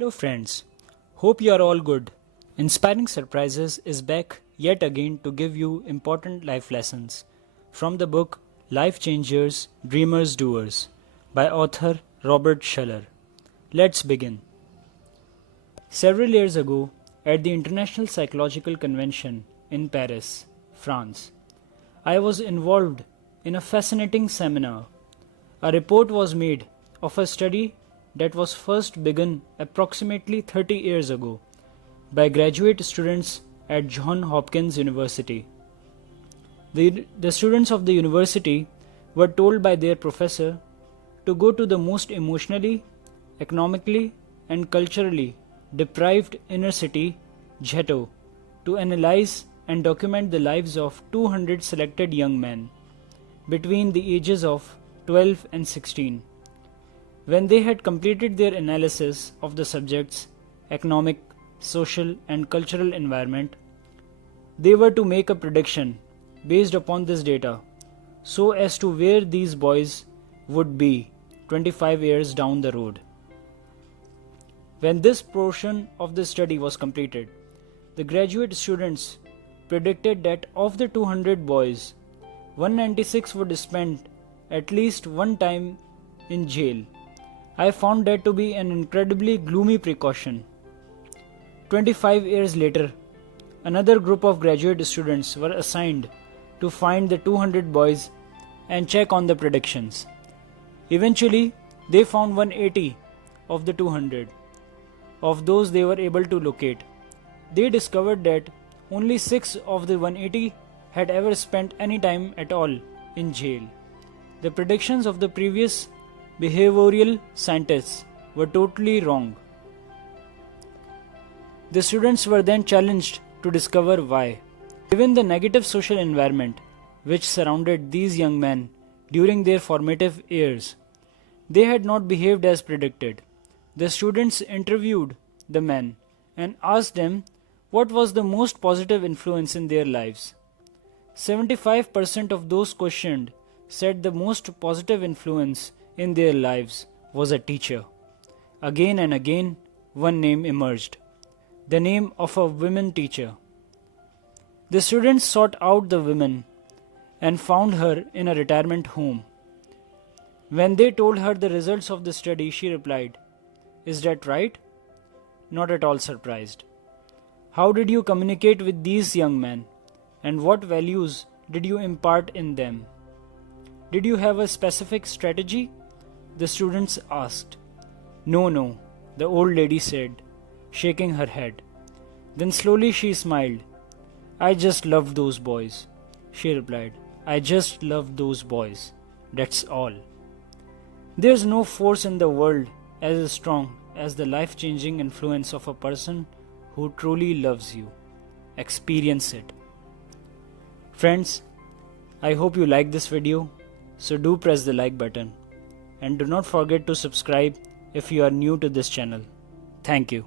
Hello friends, hope you are all good. Inspiring Surprises is back yet again to give you important life lessons from the book Life Changers, Dreamers, Doers by author Robert Schuller. Let's begin. Several years ago, at the International Psychological Convention in Paris, France, I was involved in a fascinating seminar. A report was made of a study that was first begun approximately 30 years ago by graduate students at Johns Hopkins University. The students of the university were told by their professor to go to the most emotionally, economically, and culturally deprived inner city, Ghetto, to analyze and document the lives of 200 selected young men between the ages of 12 and 16. When they had completed their analysis of the subject's economic, social, and cultural environment, they were to make a prediction based upon this data so as to where these boys would be 25 years down the road. When this portion of the study was completed, the graduate students predicted that of the 200 boys, 196 would spend at least one time in jail. I found that to be an incredibly gloomy precaution. 25 years later, another group of graduate students were assigned to find the 200 boys and check on the predictions. Eventually, they found 180 of the 200. Of those they were able to locate, they discovered that only 6 of the 180 had ever spent any time at all in jail. The predictions of the previous behavioral scientists were totally wrong. The students were then challenged to discover why. Given the negative social environment which surrounded these young men during their formative years, they had not behaved as predicted. The students interviewed the men and asked them what was the most positive influence in their lives. 75% of those questioned said the most positive influence in their lives was a teacher. Again and again, one name emerged, the name of a woman teacher. The students sought out the woman and found her in a retirement home. When they told her the results of the study, she replied, "Is that right?" Not at all surprised. How did you communicate with these young men, and what values did you impart in them? Did you have a specific strategy? The students asked. No, the old lady said, shaking her head. Then slowly she smiled. I just loved those boys, she replied. I just loved those boys. That's all. There's no force in the world as strong as the life-changing influence of a person who truly loves you. Experience it. Friends, I hope you like this video, so do press the like button. And do not forget to subscribe if you are new to this channel. Thank you.